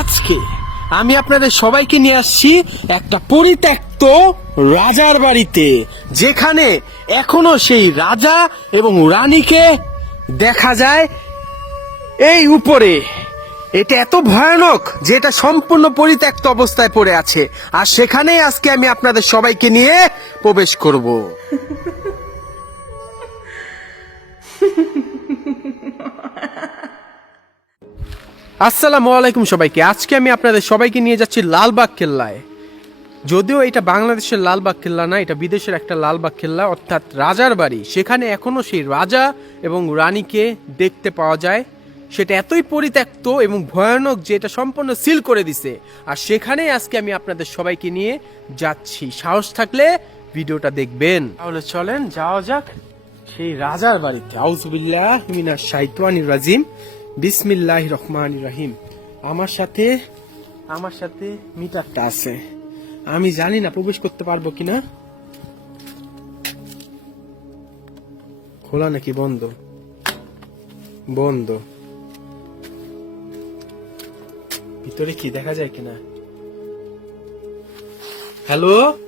আজকে আমি আপনাদের সবাইকে নিয়ে আসছি একটা পরিত্যক্ত রাজার বাড়িতে, যেখানে এখনও সেই রাজা এবং রানীকে দেখা যায় এই উপরে। এটা এত ভয়ানক যে এটা সম্পূর্ণ পরিত্যক্ত অবস্থায় পড়ে আছে। আর সেখানেই আজকে আমি আপনাদের সবাইকে নিয়ে প্রবেশ করব। আসসালামু আলাইকুম সবাইকে। আজকে আমি আপনাদের সবাইকে নিয়ে যাচ্ছি লালবাগ কেল্লায়। যদিও এটা বাংলাদেশের লালবাগ কেল্লা না, এটা বিদেশের একটা লালবাগ কেল্লা, অর্থাৎ রাজার বাড়ি। সেখানে এখনও সেই রাজা এবং রানীকে দেখতে পাওয়া যায়। সেটা এতই পরিত্যক্ত এবং ভয়ানক যে এটা সম্পূর্ণ সিল করে দিছে। আর সেখানেই আজকে আমি আপনাদের সবাইকে নিয়ে যাচ্ছি। সাহস থাকলে ভিডিওটা দেখবেন। তাহলে চলেন যাওয়া যাক সেই রাজার বাড়িতে। আউজুবিল্লাহ মিনাশ শাইতানির রাজিম। বিসমিল্লাহ রহমান রহিম। আমার সাথে আমার সাথে মিটারটা আছে। আমি জানি না প্রবেশ করতে পারব কিনা। খোলা নাকি বন্ধ? বন্ধ। ভিতরে কি দেখা যায় কিনা? হ্যালো?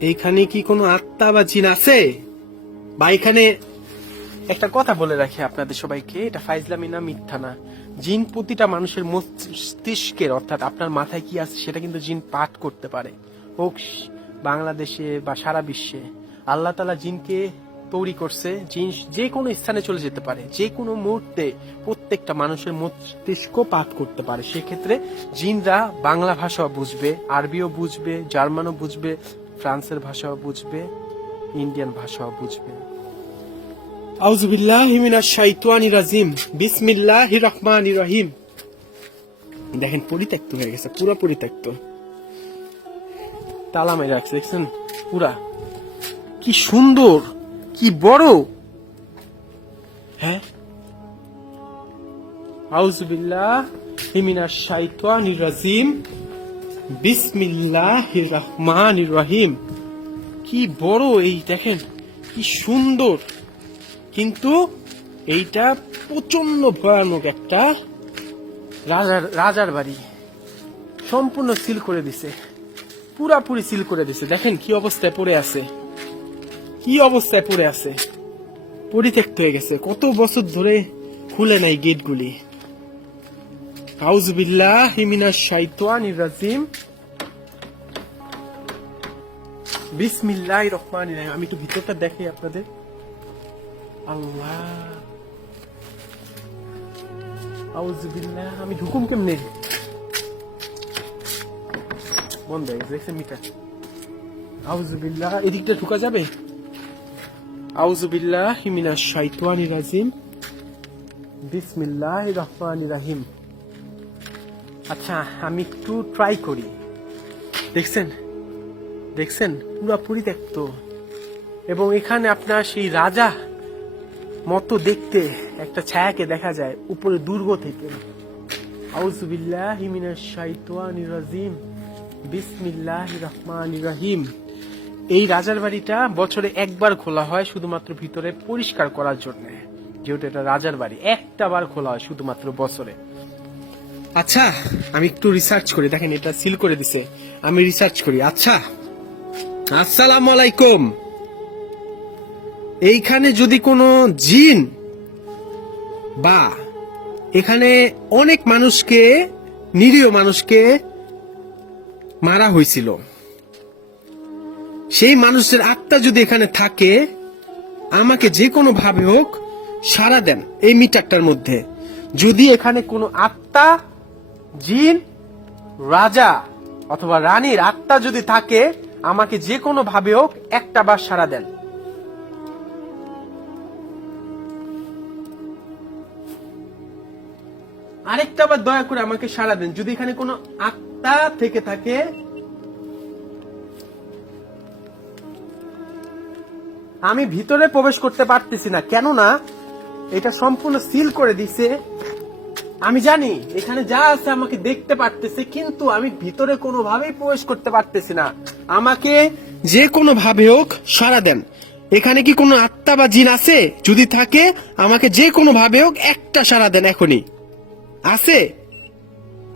এইখানে কি কোনো আত্মা বা জিন আছে? বা এখানে একটা কথা বলে রাখি আপনাদের সবাইকে, এটা ফাইজলামি না মিথ্যা না। জিন প্রতিটা মানুষের মস্তিষ্কের, অর্থাৎ আপনার মাথায় কি আছে সেটা কিন্তু জিন পাঠ করতে পারে। হোক, বাংলাদেশে বা সারা বিশ্বে, আল্লাহ তালা জিনকে তৈরি করছে, জিন যে কোনো স্থানে চলে যেতে পারে, যে কোনো মুহূর্তে প্রত্যেকটা মানুষের মস্তিষ্ক পাঠ করতে পারে। সেক্ষেত্রে জিনরা বাংলা ভাষাও বুঝবে, আরবিও বুঝবে, জার্মানও বুঝবে, ফ্রান্সের ভাষাও বুঝবে, ইন্ডিয়ান ভাষাও বুঝবে। রাজিম। বিসমিল্লাহির রহমানির রহিম। দেখেন, পরিত্যক্ত হয়ে গেছে, পুরো পরিত্যক্ত। তালা মেরে রাখছে, দেখছেন? পুরা। কি সুন্দর, কি বড়। হ্যাঁ? আউজুবিল্লাহ মিনাশ শাইতানির রাজিম। বিসমিল্লাহির রহমানির রহিম। কি বড় এই, দেখেন, কি সুন্দর। কিন্তু এইটা প্রচণ্ড ভয়ানক একটা রাজার রাজার বাড়ি। সম্পূর্ণ সিল করে দিছে। পুরাপুরি সিল করে দিছে। দেখেন কি অবস্থায় পড়ে আছে। কি অবস্থায় পড়ে আছে। পরিত্যক্ত হয়ে গেছে। কত বছর ধরে খুলে নাই গেটগুলি। আউজবিল্লাহ হিমিনাশ শাইতানির রাজিম। বিসমিল্লাহির রহমানির রহিম। আমি একটু ভিতরটা দেখি আপনাদের। আল্লাহ। আউজবিল্লাহ আমি ঢুকুম কেমনে? বন্ধ হয়ে গেছে মিটার। আউজবিল্লাহ এদিকটা ঢুকা যাবে? আউজবিল্লাহ হিমিনা শাইতানি রাজিম। বিসমিল্লাহ রহমানি রাহিম। আচ্ছা আমি একটু ট্রাই করি। দেখছেন? দেখছেন? পুরাপুরি দেখতো। এবং এখানে আপনার সেই রাজা মতো দেখতে একটা ছায়াকে দেখা যায় উপরে দুর্গ থেকে। এই রাজার বাড়িটা বছরে একবার খোলা হয় শুধুমাত্র ভিতরে পরিষ্কার করার জন্য। যেহেতু এটা রাজার বাড়ি, একটা বার খোলা হয় শুধুমাত্র বছরে। আচ্ছা আমি একটু রিসার্চ করি। দেখেন এটা সিল করে দিছে। আমি রিসার্চ করি। আচ্ছা আসসালামু আলাইকুম। এইখানে যদি কোনো জিন বা এখানে অনেক মানুষকে, নিরীহ মানুষকে মারা হয়েছিল, সেই মানুষের আত্মা যদি এখানে থাকে, আমাকে যে কোনো ভাবে হোক সারা দেন এই মিটারটার মধ্যে। যদি এখানে কোনো আত্মা, জিন, রাজা অথবা রানীর আত্মা যদি থাকে, আমাকে যে কোনো ভাবে হোক একটা বার সারা দেন। আরেকটা বার দয়া করে আমাকে সারা দেন। যদি এখানে কোনো আত্মা থেকে থাকে, আমি ভিতরে প্রবেশ করতে পারতেছি না। কেননা, এটা সম্পূর্ণ সিল করে দিছে। আমি জানি, এখানে যা আছে আমাকে দেখতে পারতেছে, কিন্তু আমি ভিতরে কোনোভাবেই প্রবেশ করতে পারতেছি না। আমাকে যে কোনো ভাবে হোক সারা দেন। এখানে কি কোনো আত্মা বা জিন আছে? যদি থাকে, আমাকে যে কোনো ভাবে হোক একটা সারা দেন এখনই। আছে?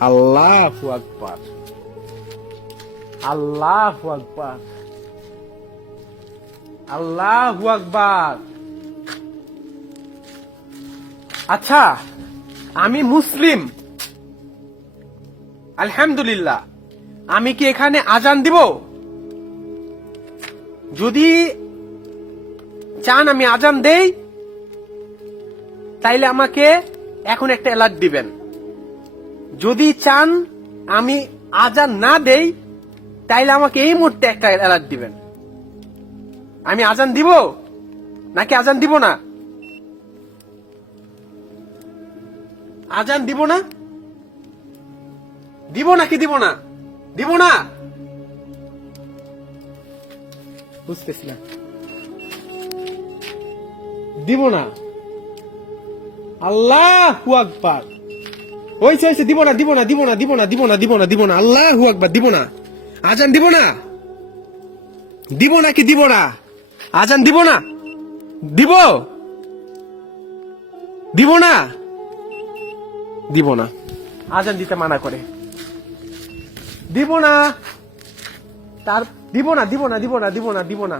আল্লাহ আকবার। আল্লাহ আকবার। আল্লাহ আকবার। আচ্ছা আমি মুসলিম। আলহামদুলিল্লাহ। আমি কি এখানে আজান দিব? যদি চান আমি আজান দেই, তাইলে আমাকে এখন একটা অ্যালার্ট দিবেন। যদি চান আমি আজান না দেই, তাইলে আমাকে এই মুহূর্তে একটা অ্যালার্ট দিবেন। আমি আজান দিব? নাকি আজান দিব না? আজান দিব না? দিব নাকি দিব না? দিব না? বুঝতেছি না দিব না? আল্লাহ আকবার হয়েছে হয়েছে দিব না দিব না দিব না দিব না দিব না দিব না দিব না আল্লাহ আকবার দিব না আজান দিব না দিব নাকি দিব না আজান দিব না দিব দিব না দিব না আজান দিতে মানা করে দিব না তার দিব না দিব না দিব না দিব না দিব না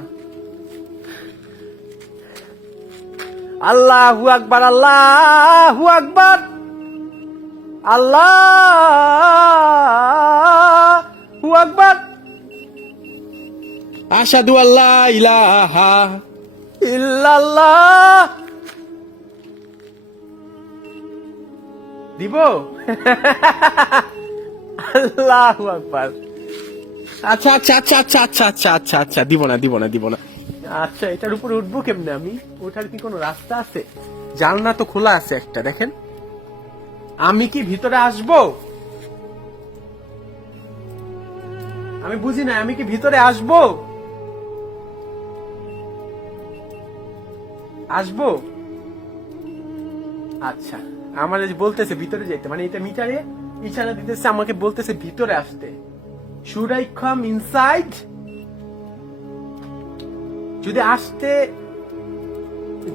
আল্লাহু আকবার আল্লাহু আকবার। আল্লাহু আকবার। আশাদু আল্লাহ ইলাহা ইল্লাল্লাহ। দিব? আল্লাহু আকবার। আচ্ছা, আচ্ছা আচ্ছা আচ্ছা আচ্ছা আচ্ছা আচ্ছা আচ্ছা দিব না দিব না দিব না। আচ্ছা এটার উপরে উঠবো কেমনে আমি? ওঠার কি কোনো রাস্তা আছে? জানলা তো খোলা আছে একটা দেখেন। আমি কি ভিতরে আসব? আমি বুঝি না আমি কি ভিতরে আসব? আসব? আচ্ছা আমার বলতেছে ভিতরে যেতে মানে এটা মিটারে ইশারা দিতেছে আমাকে বলতেছে ভিতরে আসতে। শুড আই কাম ইনসাইড যদি আসতে,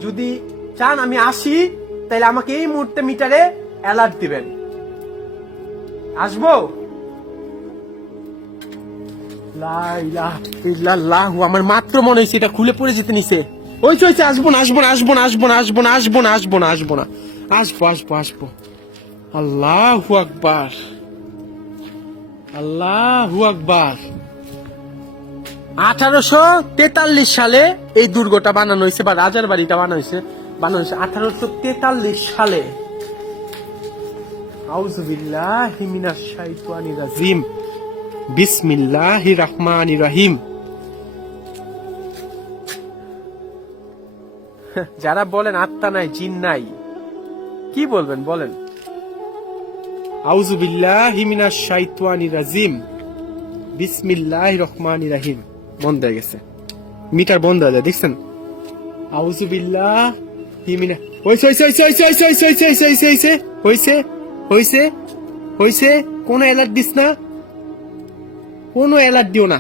যদি চান আমি আসি তাহলে আমাকে এই মুহূর্তে মিটারে অ্যালার্ট দিবেন। আসব? আমার মাত্র মনে হয়েছে এটা খুলে পড়ে যেতে নিছে ওই তো হয়েছে আসব না আসব না আসব না আসব না আসব না আসব না আসব না আসব না। আসব আসব আসব। আল্লাহু আকবার। আল্লাহু আকবার। আঠারোশো তেতাল্লিশ সালে এই দুর্গটা বানানো হয়েছে, বা রাজার বাড়িটা বানানো হয়েছে বানানো হয়েছে আঠারোশো তেতাল্লিশ সালে। রহিম যারা বলেন আত্মা নাই, জিন নাই, কি বলবেন, বলেন? আউজুবিল্লাহি মিনাশ শাইতানির রাজিম। বিসমিল্লাহির রহমানির রহিম বন্ধ হয়ে গেছে মিটার বন্ধ হয়ে যায় দেখছেন আউজুবিল্লাহ হিমিনা হইছে হইছে হইছে হইছে হইছে হইছে হইছে হইছে হইছে হইছে হইছে হইছে কোনো অ্যালার্ট দিস না কোনো অ্যালার্ট দিও না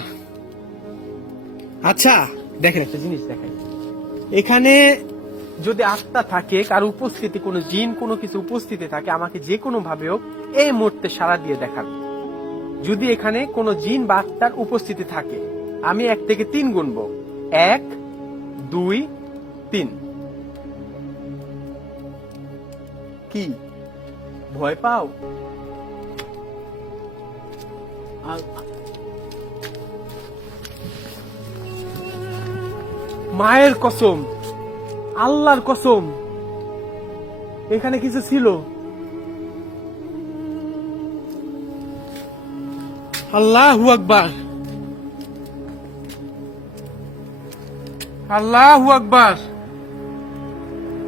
আচ্ছা দেখেন একটা জিনিস দেখাই এখানে যদি আত্মা থাকে কারও উপস্থিতি কোনো জিন কোনো কিছু উপস্থিতি থাকে আমাকে যে কোনো ভাবে হোক এই মুহূর্তে সারা দিয়ে দেখান যদি এখানে কোনো জিন বা আত্মার উপস্থিতি থাকে আমি এক থেকে তিন গুনব। এক, দুই, তিন। কি? ভয় পাও? মায়ের কসম, আল্লাহর কসম, এখানে কিছু ছিল? আল্লাহু আকবার। আল্লাহু আকবার।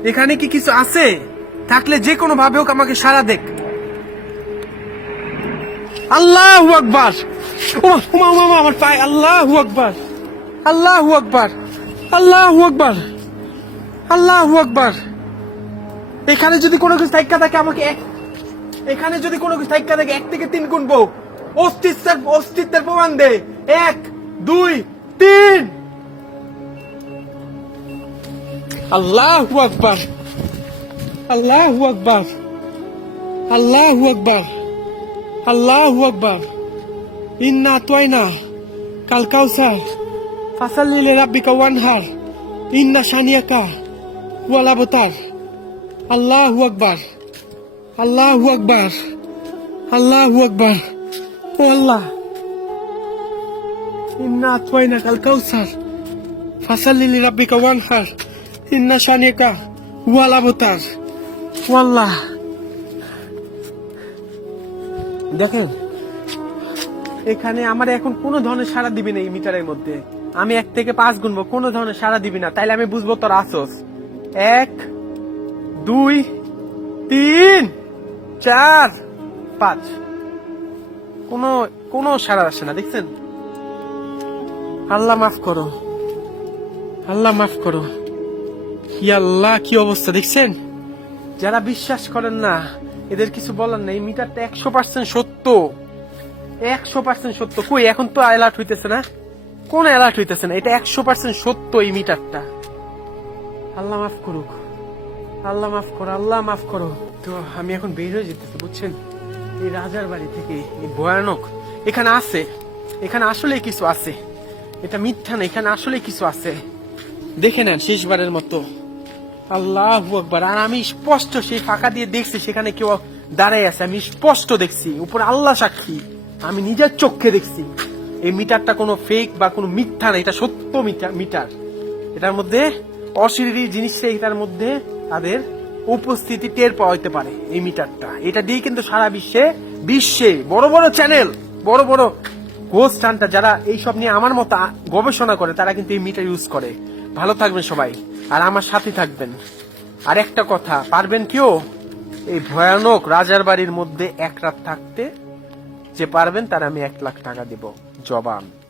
এখানে কি কিছু আছে? থাকলে যে কোনো ভাবে হোক আমাকে সারা দেখ। আল্লাহু আকবার। আমার পায়ে আল্লাহু আকবার। আল্লাহু আকবার। আল্লাহু আকবার। আল্লাহু আকবার। এখানে যদি কোনো কিছু থাইকা থাকে আমাকে এখানে যদি কোনো কিছু থাইকা থাকে এক থেকে তিন গুনবো অস্তিত্বের অস্তিত্বের প্রমাণ দে। এক, দুই, তিন। আল্লাহু আকবার আল্লাহু আকবার আল্লাহু আকবার আল্লাহু আকবার ইন্না তোয়না কাল কাউসার ফাসাল্লি লিরাব্বিকা ওয়ানহার ইন্না শানিয়াকা ওয়াল আবতার আল্লাহু আকবার আল্লাহু আকবার আল্লাহু আকবার ও আল্লাহ ইন্না তোয়না কাল কাউসার ফাসাল্লি লিরাব্বিকা ওয়ানহার ইন্না শানিয়াকা ওয়াল আবতার ও আল্লাহ দেখেন, এখানে আমার এখন কোনো ধরনের সাড়া দিবি না এই মিটারের মধ্যে। আমি এক থেকে পাঁচ গুনবো, কোনো ধরনের সাড়া দিবি না। তাইলে আমি বুঝব তোর আসোস এক, দুই, তিন, চার, পাঁচ। কোনো কোনো সাড়া আসে না, দেখছেন? আল্লাহ মাফ করো। আল্লাহ মাফ করো। কি আল্লাহ, কি অবস্থা দেখছেন? যারা বিশ্বাস করেন না, এদের কিছু বলার নেই। মিটারটা একশো পার্সেন্ট সত্য। একশো পার্সেন্ট সত্য। কই, এখন তো অ্যালার্ট হইতেছে না? কোন অ্যালার্ট হইতেছে না? এটা একশো পার্সেন্ট সত্য এই মিটারটা। আল্লাহ মাফ করুক। আল্লাহ মাফ করো, আল্লাহ মাফ করো। তো আমি এখন বের হয়ে যেতেছি, বুঝছেন? এই রাজার বাড়ি থেকে এই ভয়ানক। এখানে আছে। এখানে আসলে কিছু আছে। এটা মিথ্যা না, এখানে আসলে কিছু আছে। দেখে নেন শেষবারের মতো। আল্লাহ আকবার। আর আমি স্পষ্ট সেই ফাঁকা দিয়ে দেখছি, সেখানে কেউ দাঁড়াই আছে। আমি স্পষ্ট দেখছি, উপর আল্লাহ সাক্ষী। আমি নিজের চোখে দেখছি। এই মিটারটা কোনো ফেক বা কোনো মিথ্যা না, এটা সত্য মিটার মিটার। এটার মধ্যে অশরীরী জিনিস এটার মধ্যে তাদের উপস্থিতি টের পাওয়া হইতে পারে, এই মিটারটা। এটা দিয়ে কিন্তু সারা বিশ্বে বিশ্বে বড় বড় চ্যানেল বড় বড় হান্টার যারা এইসব নিয়ে আমার মতো গবেষণা করে, তারা কিন্তু এই মিটার ইউজ করে। ভালো থাকবেন সবাই। আর আমার সাথে থাকবেন। আর একটা কথা, পারবেন কেউ এই ভয়ানক রাজার বাড়ির মধ্যে এক রাত থাকতে যে পারবেন, তার আমি এক লাখ টাকা দেব। জবান।